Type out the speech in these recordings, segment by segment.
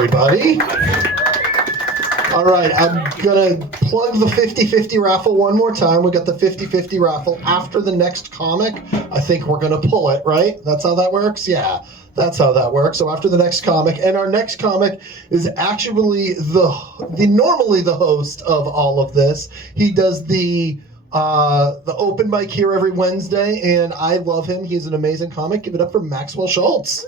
everybody. All right, I'm going to plug the 50-50 raffle one more time. We got the 50-50 raffle after the next comic. I think we're going to pull it, right? That's how that works? Yeah, that's how that works. So after the next comic, and our next comic is actually normally the host of all of this. He does the open mic here every Wednesday, and I love him. He's an amazing comic. Give it up for Maxwell Shultz.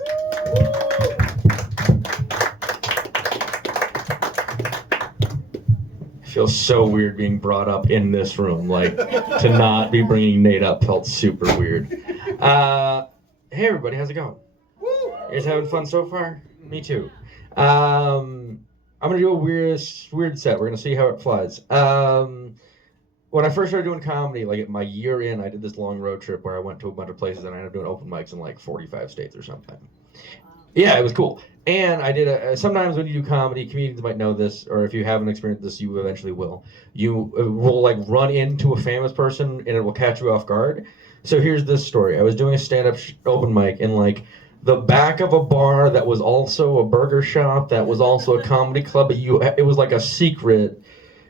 Feels so weird being brought up in this room. Like, to not be bringing Nate up felt super weird. Hey everybody, how's it going? You guys having fun so far? Me too. I'm gonna do a weird set. We're gonna see how it flies. When I first started doing comedy, like my year in, I did this long road trip where I went to a bunch of places and I ended up doing open mics in like 45 states or something. Yeah, it was cool. And I did sometimes when you do comedy, comedians might know this, or if you haven't experienced this, you eventually will. You will like run into a famous person and it will catch you off guard. So here's this story. I was doing a stand-up open mic in like the back of a bar that was also a burger shop, that was also a comedy club, but it was like a secret.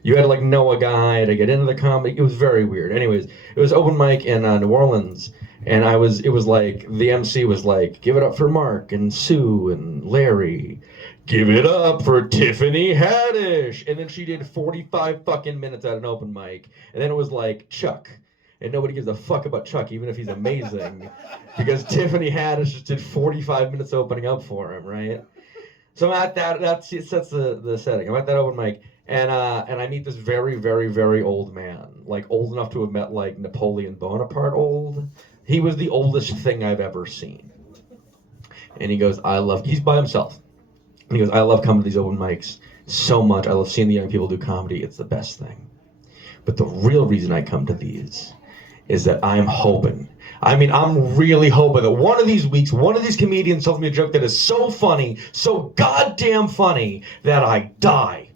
You had to like know a guy to get into the comedy. It was very weird. Anyways, it was open mic in New Orleans. And it was like, the MC was like, give it up for Mark and Sue and Larry. Give it up for Tiffany Haddish. And then she did 45 fucking minutes at an open mic. And then it was like, Chuck. And nobody gives a fuck about Chuck, even if he's amazing. Because Tiffany Haddish just did 45 minutes opening up for him, right? So I'm at that sets the setting. I'm at that open mic. And I meet this very, very, very old man. Like, old enough to have met, like, Napoleon Bonaparte old. He was the oldest thing I've ever seen. And he goes, he's by himself. And he goes, I love coming to these open mics so much. I love seeing the young people do comedy. It's the best thing. But the real reason I come to these is that I'm really hoping that one of these weeks, one of these comedians tells me a joke that is so funny, so goddamn funny, that I die.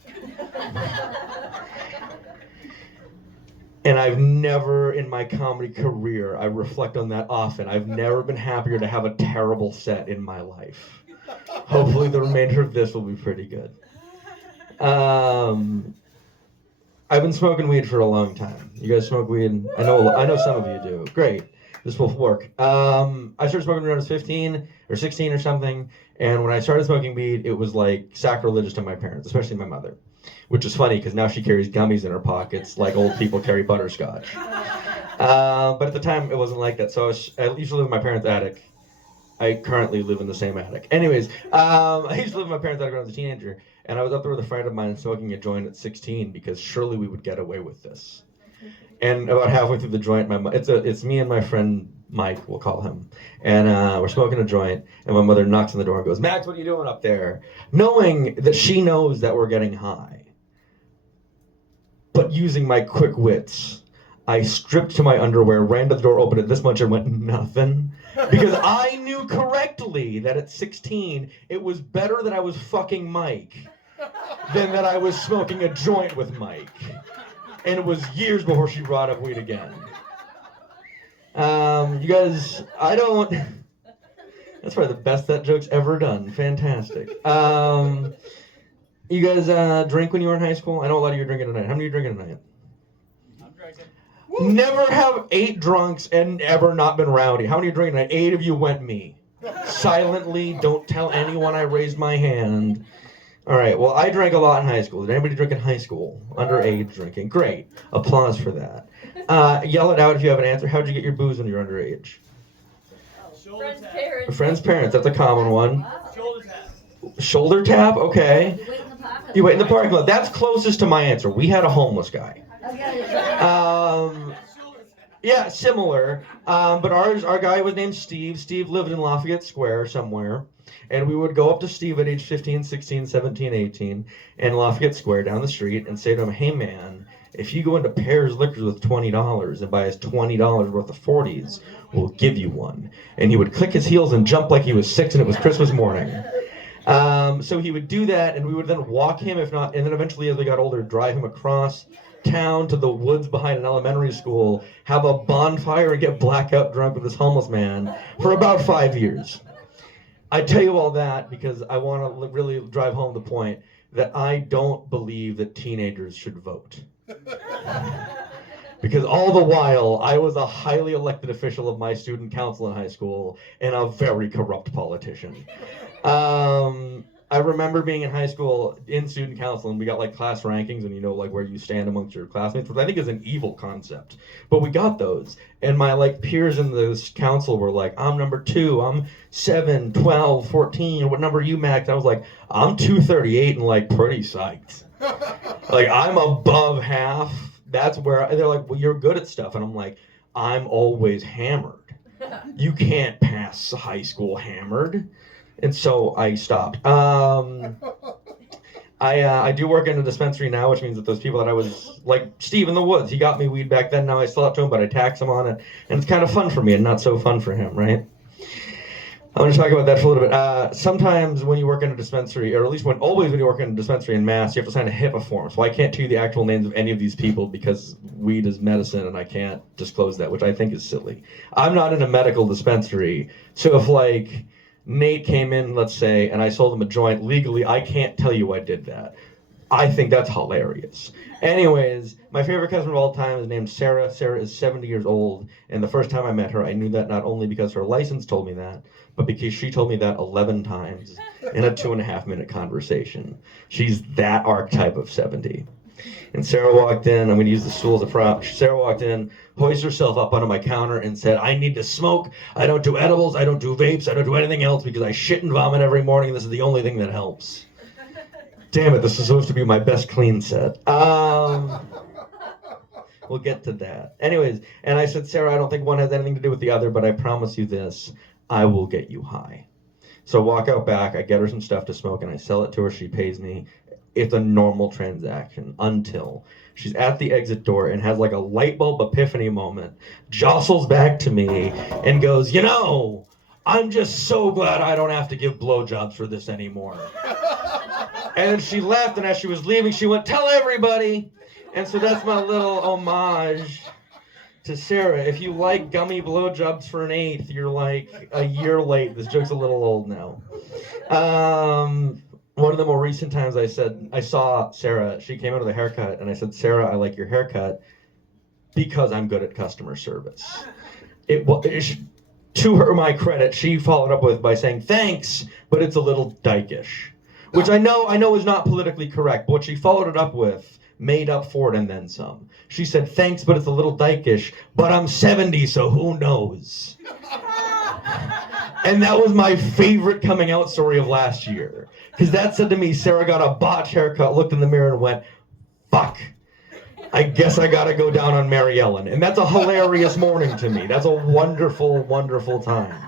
And I've never, in my comedy career, I reflect on that often, I've never been happier to have a terrible set in my life. Hopefully the remainder of this will be pretty good. I've been smoking weed for a long time. You guys smoke weed? I know some of you do. Great. This will work. I started smoking when I was 15 or 16 or something, and when I started smoking weed, it was like sacrilegious to my parents, especially my mother. Which is funny because now she carries gummies in her pockets like old people carry butterscotch. But at the time, it wasn't like that. So I used to live in my parents' attic. I currently live in the same attic. Anyways, I used to live in my parents' attic when I was a teenager. And I was up there with a friend of mine smoking a joint at 16 because surely we would get away with this. And about halfway through the joint, it's me and my friend Mike, we'll call him. And we're smoking a joint, and my mother knocks on the door and goes, Max, what are you doing up there? Knowing that she knows that we're getting high. But using my quick wits, I stripped to my underwear, ran to the door, opened it this much, and went, nothing. Because I knew correctly that at 16, it was better that I was fucking Mike than that I was smoking a joint with Mike. And it was years before she brought up weed again. You guys, that's probably the best that joke's ever done. Fantastic. You guys drink when you were in high school? I know a lot of you are drinking tonight. How many are you drinking tonight? I'm drinking. Never have 8 drunks and ever not been rowdy. How many are drinking tonight? 8 of you went me. Silently, don't tell anyone I raised my hand. All right, well, I drank a lot in high school. Did anybody drink in high school? Underage drinking. Great. Applause for that. Yell it out if you have an answer. How'd you get your booze when you were underage? Friend's parents. Friend's parents. That's a common one. Shoulder tap. Shoulder tap? Okay. You wait in the parking lot. That's closest to my answer. We had a homeless guy. Yeah, similar. But our guy was named Steve. Steve lived in Lafayette Square somewhere. And we would go up to Steve at age 15, 16, 17, 18 in Lafayette Square down the street and say to him, hey man, if you go into Pear's Liquors with $20 and buy us $20 worth of 40s, we'll give you one. And he would click his heels and jump like he was 6 and it was Christmas morning. So he would do that and we would then walk him, if not, and then eventually as we got older, drive him across town to the woods behind an elementary school, have a bonfire and get blackout drunk with this homeless man for about 5 years. I tell you all that because I want to really drive home the point that I don't believe that teenagers should vote. Because all the while, I was a highly elected official of my student council in high school and a very corrupt politician. I remember being in high school in student council, and we got like class rankings, and like where you stand amongst your classmates, which I think is an evil concept. But we got those, and my like peers in this council were like, I'm number 2, I'm 7, 12, 14, what number are you, Max? I was like, I'm 238 and like pretty psyched. Like I'm above half. That's where they're like, well, you're good at stuff. And I'm like, I'm always hammered. You can't pass high school hammered. And so I stopped. I do work in a dispensary now, which means that those people that I was, like Steve in the woods, he got me weed back then. Now I still have to him, but I tax him on it. And it's kind of fun for me and not so fun for him, right? I want to talk about that for a little bit. Sometimes when you work in a dispensary, or at least always when you work in a dispensary in Mass, you have to sign a HIPAA form. So I can't tell you the actual names of any of these people because weed is medicine and I can't disclose that, which I think is silly. I'm not in a medical dispensary. So if like Nate came in, let's say, and I sold him a joint legally, I can't tell you I did that. I think that's hilarious. Anyways, my favorite customer of all time is named Sarah. Sarah is 70 years old, and the first time I met her, I knew that not only because her license told me that, but because she told me that 11 times in a 2.5-minute conversation. She's that archetype of 70. And Sarah walked in, I'm going to use the stool as a prop. Sarah walked in, hoisted herself up onto my counter and said, I need to smoke. I don't do edibles, I don't do vapes, I don't do anything else because I shit and vomit every morning. This is the only thing that helps. Damn it, this is supposed to be my best clean set. We'll get to that. Anyways, and I said, Sarah, I don't think one has anything to do with the other, but I promise you this, I will get you high. So walk out back, I get her some stuff to smoke, and I sell it to her, she pays me. It's a normal transaction until she's at the exit door and has like a light bulb epiphany moment, jostles back to me and goes, I'm just so glad I don't have to give blowjobs for this anymore. And then she left, and as she was leaving, she went, tell everybody. And so that's my little homage to Sarah. If you like gummy blowjobs for an 8th, you're like a year late. This joke's a little old now. One of the more recent times I saw Sarah, she came in with a haircut, and I said, Sarah, I like your haircut because I'm good at customer service. To her, my credit, she followed up by saying, thanks, but it's a little dykish. Which I know is not politically correct, but what she followed it up with made up for it and then some. She said, thanks, but it's a little dykish, but I'm 70, so who knows? And that was my favorite coming out story of last year. Because that said to me, Sarah got a botch haircut, looked in the mirror and went, fuck, I guess I gotta go down on Mary Ellen. And that's a hilarious morning to me. That's a wonderful, wonderful time.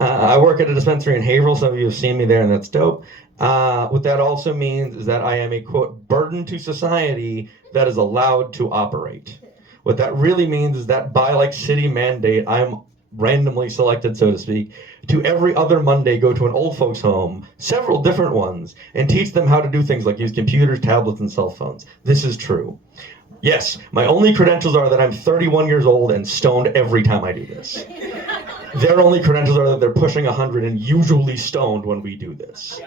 I work at a dispensary in Haverhill. Some of you have seen me there, and that's dope. What that also means is that I am a, quote, burden to society that is allowed to operate. What that really means is that by, like, city mandate, I'm randomly selected, so to speak, to every other Monday go to an old folks' home, several different ones, and teach them how to do things like use computers, tablets, and cell phones. This is true. Yes, my only credentials are that I'm 31 years old and stoned every time I do this. Their only credentials are that they're pushing 100 and usually stoned when we do this.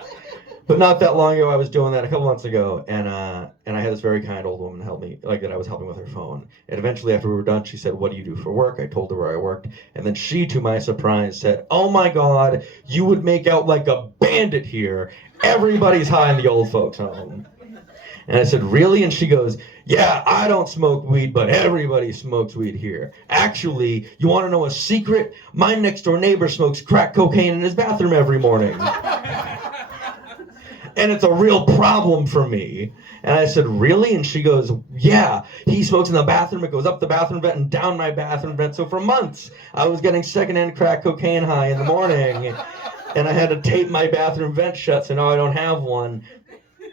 But not that long ago, I was doing that a couple months ago, and I had this very kind old woman help me, like that I was helping with her phone. And eventually, after we were done, she said, what do you do for work? I told her where I worked. And then she, to my surprise, said, oh my God, you would make out like a bandit here. Everybody's high in the old folks' home. And I said, really? And she goes, yeah, I don't smoke weed, but everybody smokes weed here. Actually, you want to know a secret? My next door neighbor smokes crack cocaine in his bathroom every morning. And it's a real problem for me. And I said, really? And she goes, yeah, he smokes in the bathroom. It goes up the bathroom vent and down my bathroom vent. So for months, I was getting secondhand crack cocaine high in the morning. And I had to tape my bathroom vent shut, so now I don't have one.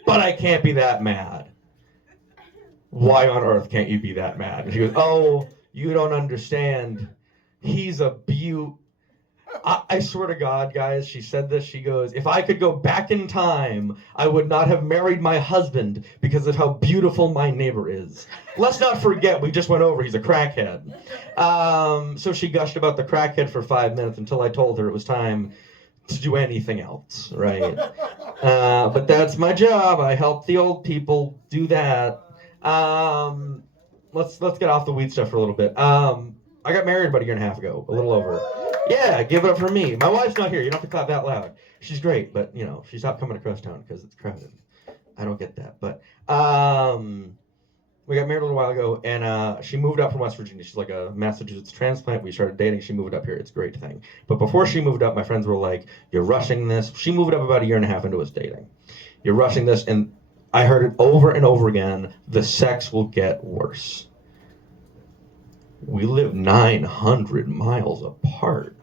But I can't be that mad. Why on earth can't you be that mad? And she goes, oh, you don't understand. He's a beaut. I swear to God, guys, she said this. She goes, if I could go back in time, I would not have married my husband because of how beautiful my neighbor is. Let's not forget, we just went over, he's a crackhead. So she gushed about the crackhead for 5 minutes until I told her it was time to do anything else, right? But that's my job. I help the old people do that. Let's get off the weed stuff for a little bit. I got married about a year and a half ago, a little over. Yeah, give it up for me. My wife's not here. You don't have to clap that loud. She's great, but you know, she stopped coming to Crusttown because it's crowded. I don't get that, but we got married a little while ago, and she moved up from West Virginia. She's like a Massachusetts transplant. We started dating. She moved up here. It's a great thing. But before she moved up, my friends were like, "You're rushing this." She moved up about a year and a half into us dating. You're rushing this, and I heard it over and over again. The sex will get worse. We live 900 miles apart.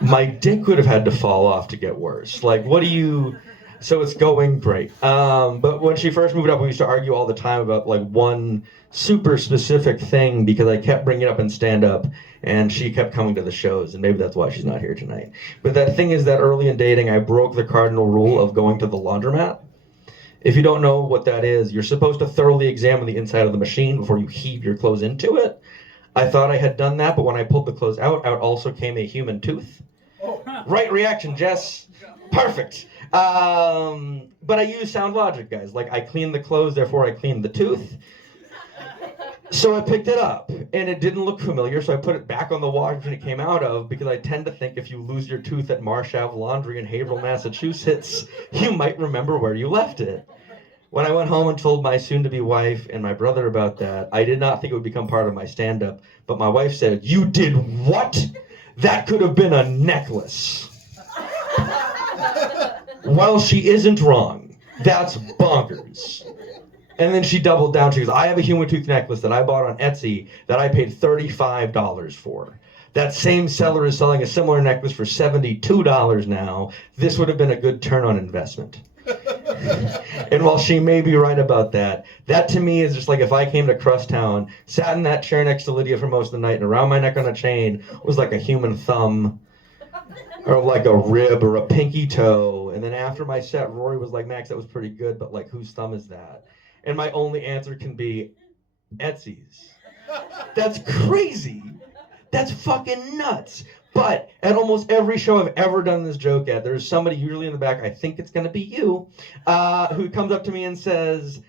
My dick would have had to fall off to get worse. Like, what do you... So it's going great. But when she first moved up, we used to argue all the time about, like, one super specific thing because I kept bringing it up in stand-up, and she kept coming to the shows, and maybe that's why she's not here tonight. But that thing is that early in dating, I broke the cardinal rule of going to the laundromat. If you don't know what that is, you're supposed to thoroughly examine the inside of the machine before you heave your clothes into it. I thought I had done that, but when I pulled the clothes out also came a human tooth. Oh. Right reaction, Jess. Perfect. But I use sound logic, guys. Like, I cleaned the clothes, therefore I cleaned the tooth. So I picked it up, and it didn't look familiar, so I put it back on the wash machine it came out of, because I tend to think if you lose your tooth at Marsh Ave Laundry in Haverhill, Massachusetts, you might remember where you left it. When I went home and told my soon-to-be wife and my brother about that, I did not think it would become part of my stand-up, but my wife said, "You did what? That could have been a necklace." Well, she isn't wrong. That's bonkers. And then she doubled down. She goes, "I have a human tooth necklace that I bought on Etsy that I paid $35 for. That same seller is selling a similar necklace for $72 now. This would have been a good turn on investment." And while she may be right about that, that to me is just like if I came to Crusttown, sat in that chair next to Lydia for most of the night, and around my neck on a chain was like a human thumb, or like a rib, or a pinky toe. And then after my set, Rory was like, "Max, that was pretty good, but like, whose thumb is that?" And my only answer can be, Etsy's. That's crazy. That's fucking nuts. But at almost every show I've ever done this joke at, there's somebody usually in the back, I think it's going to be you, who comes up to me and says,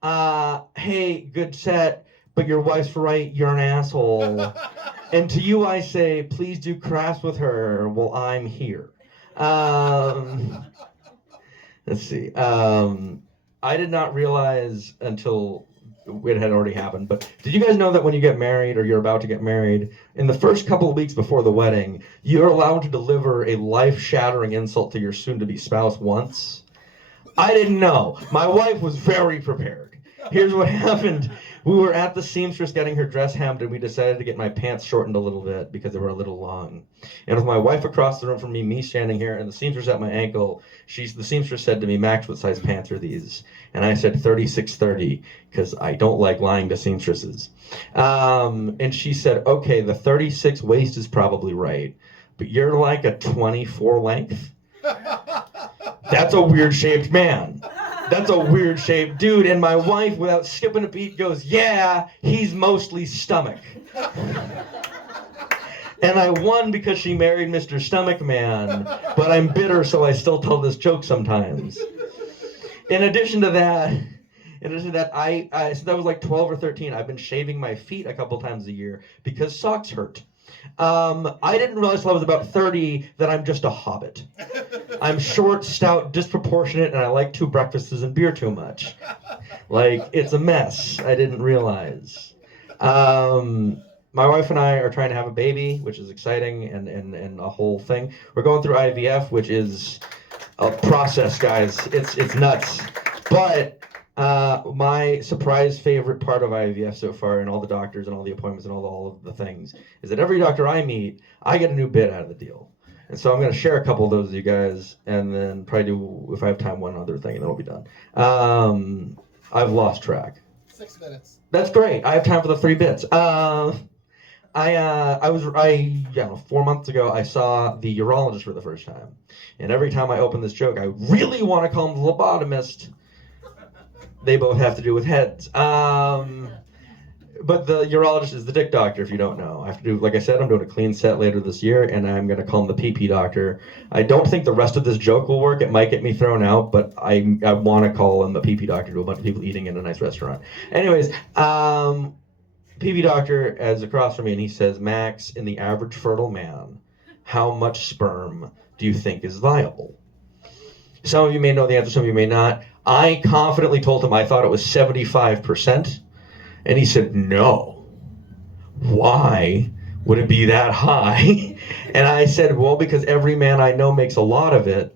"Hey, good set, but your wife's right, you're an asshole." And to you I say, "Please do crafts with her while I'm here." Let's see. I did not realize until it had already happened, but did you guys know that when you get married or you're about to get married, in the first couple of weeks before the wedding, you're allowed to deliver a life-shattering insult to your soon-to-be spouse once? I didn't know. My wife was very prepared. Here's what happened. We were at the seamstress getting her dress hemmed, and we decided to get my pants shortened a little bit because they were a little long. And with my wife across the room from me standing here, and the seamstress at my ankle, the seamstress said to me, "Max, what size pants are these?" And I said 36-30, because I don't like lying to seamstresses. And she said, "Okay, the 36 waist is probably right, but you're like a 24 length? That's a weird-shaped man. That's a weird-shaped dude." And my wife, without skipping a beat, goes, "Yeah, he's mostly stomach." And I won because she married Mr. Stomach Man, but I'm bitter, so I still tell this joke sometimes. In addition to that, I since I was like 12 or 13, I've been shaving my feet a couple times a year because socks hurt. I didn't realize till I was about 30 that I'm just a hobbit. I'm short, stout, disproportionate, and I like 2 breakfasts and beer too much. Like, it's a mess. I didn't realize. My wife and I are trying to have a baby, which is exciting, and a whole thing. We're going through IVF, which is a process, guys. It's nuts. But my surprise favorite part of IVF so far, and all the doctors and all the appointments and all of the things, is that every doctor I meet, I get a new bit out of the deal. And so I'm going to share a couple of those with you guys, and then probably do, if I have time, one other thing, and then we'll be done. I've lost track. 6 minutes. That's great. I have time for the 3 bits. I don't know, 4 months ago, I saw the urologist for the first time. And every time I open this joke, I really want to call him the lobotomist. They both have to do with heads. But the urologist is the dick doctor, if you don't know. I have to do, like I said, I'm doing a clean set later this year, and I'm going to call him the pee-pee doctor. I don't think the rest of this joke will work. It might get me thrown out, but I want to call him the pee-pee doctor to a bunch of people eating in a nice restaurant. Anyways, pee-pee doctor is across from me, and he says, Max, in the average fertile man, how much sperm do you think is viable? Some of you may know the answer, some of you may not. I confidently told him I thought it was 75%. And he said, no. Why would it be that high? And I said, well, because every man I know makes a lot of it.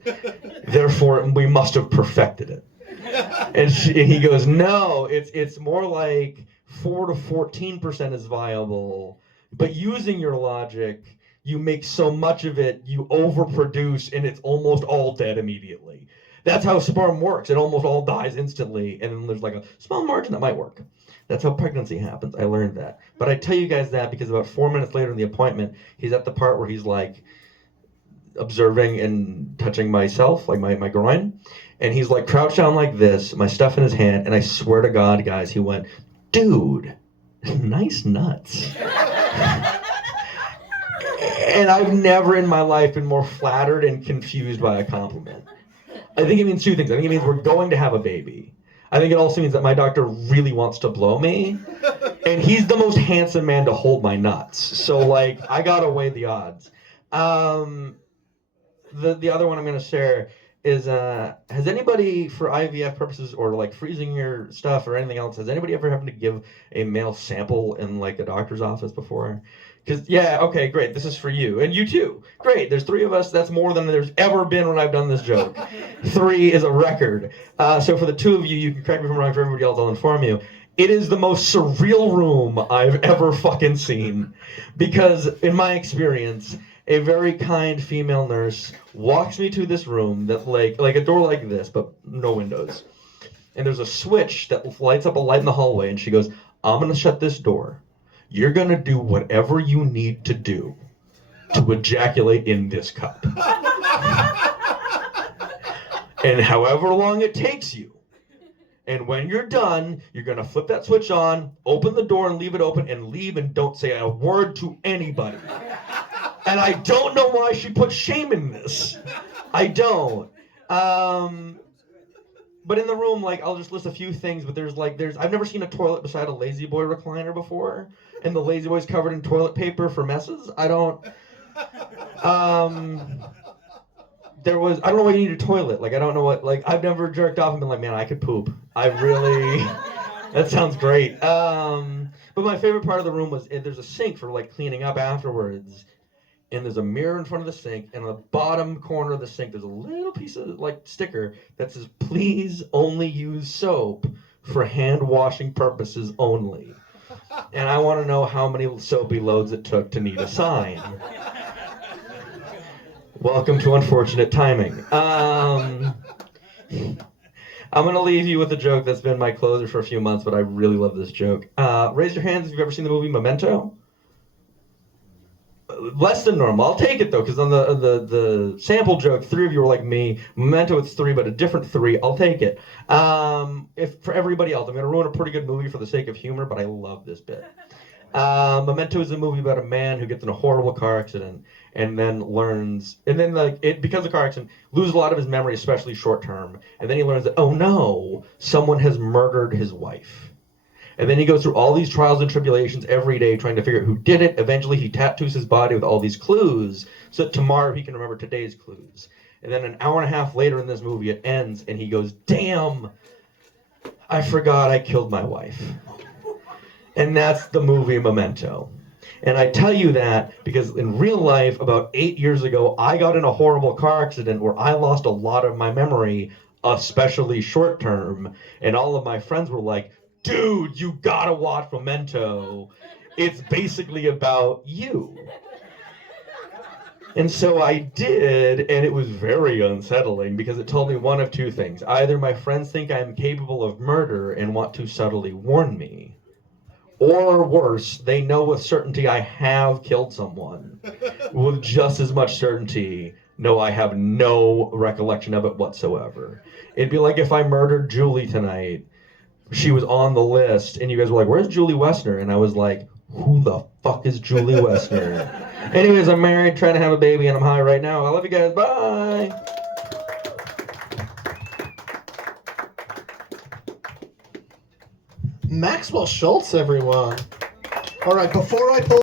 Therefore, we must have perfected it. And he goes, no, it's more like 4 to 14% is viable. But using your logic, you make so much of it, you overproduce, and it's almost all dead immediately. That's how sperm works. It almost all dies instantly, and then there's like a small margin that might work. That's how pregnancy happens. I learned that. But I tell you guys that because about 4 minutes later in the appointment, he's at the part where he's like observing and touching myself, like my groin. And he's like crouched down like this, my stuff in his hand, and I swear to God, guys, he went, dude, nice nuts. And I've never in my life been more flattered and confused by a compliment. I think it means two things. I think it means we're going to have a baby. I think it also means that my doctor really wants to blow me. And he's the most handsome man to hold my nuts. So, like, I gotta weigh the odds. The other one I'm gonna share is, has anybody, for IVF purposes or, like, freezing your stuff or anything else, has anybody ever happened to give a male sample in, like, a doctor's office before? Because, yeah, okay, great, this is for you. And you too. Great, there's 3 of us. That's more than there's ever been when I've done this joke. 3 is a record. So for the 2 of you, you can correct me if I'm wrong. For everybody else, I'll inform you. It is the most surreal room I've ever fucking seen. Because, in my experience, a very kind female nurse walks me to this room that, like a door like this, but no windows. And there's a switch that lights up a light in the hallway, and she goes, I'm going to shut this door. You're going to do whatever you need to do to ejaculate in this cup. And however long it takes you. And when you're done, you're going to flip that switch on, open the door and leave it open, and leave and don't say a word to anybody. And I don't know why she put shame in this. I don't. But in the room, like, I'll just list a few things, but I've never seen a toilet beside a Lazy Boy recliner before, and the Lazy Boy's covered in toilet paper for messes. I don't know why you need a toilet. Like, I don't know what, like, I've never jerked off and been like, man, I could poop. That sounds great. But my favorite part of the room was, there's a sink for, like, cleaning up afterwards. And there's a mirror in front of the sink, and on the bottom corner of the sink, there's a little piece of, like, sticker that says, please only use soap for hand washing purposes only. And I want to know how many soapy loads it took to need a sign. Welcome to unfortunate timing. I'm going to leave you with a joke that's been my closer for a few months, but I really love this joke. Raise your hands if you've ever seen the movie Memento. Less than normal. I'll take it though, because on the sample joke, 3 of you were like me. Memento, it's 3, but a different 3. I'll take it. If for everybody else, I'm going to ruin a pretty good movie for the sake of humor, but I love this bit. Memento is a movie about a man who gets in a horrible car accident and then because of the car accident, loses a lot of his memory, especially short term. And then he learns that, oh no, someone has murdered his wife. And then he goes through all these trials and tribulations every day trying to figure out who did it. Eventually, he tattoos his body with all these clues so that tomorrow he can remember today's clues. And then an hour and a half later in this movie, it ends, and he goes, damn, I forgot I killed my wife. And that's the movie Memento. And I tell you that because in real life, about 8 years ago, I got in a horrible car accident where I lost a lot of my memory, especially short term. And all of my friends were like, dude, you gotta watch Memento. It's basically about you. And so I did, and it was very unsettling because it told me one of 2 things. Either my friends think I'm capable of murder and want to subtly warn me, Or worse, they know with certainty I have killed someone. With just as much certainty, no, I have no recollection of it whatsoever. It'd be like if I murdered Julie tonight. She was on the list, and you guys were like, "Where's Julie Westner?" And I was like, "Who the fuck is Julie Westner?" Anyways, I'm married, trying to have a baby, and I'm high right now. I love you guys. Bye. Maxwell Shultz, everyone. All right, before I pull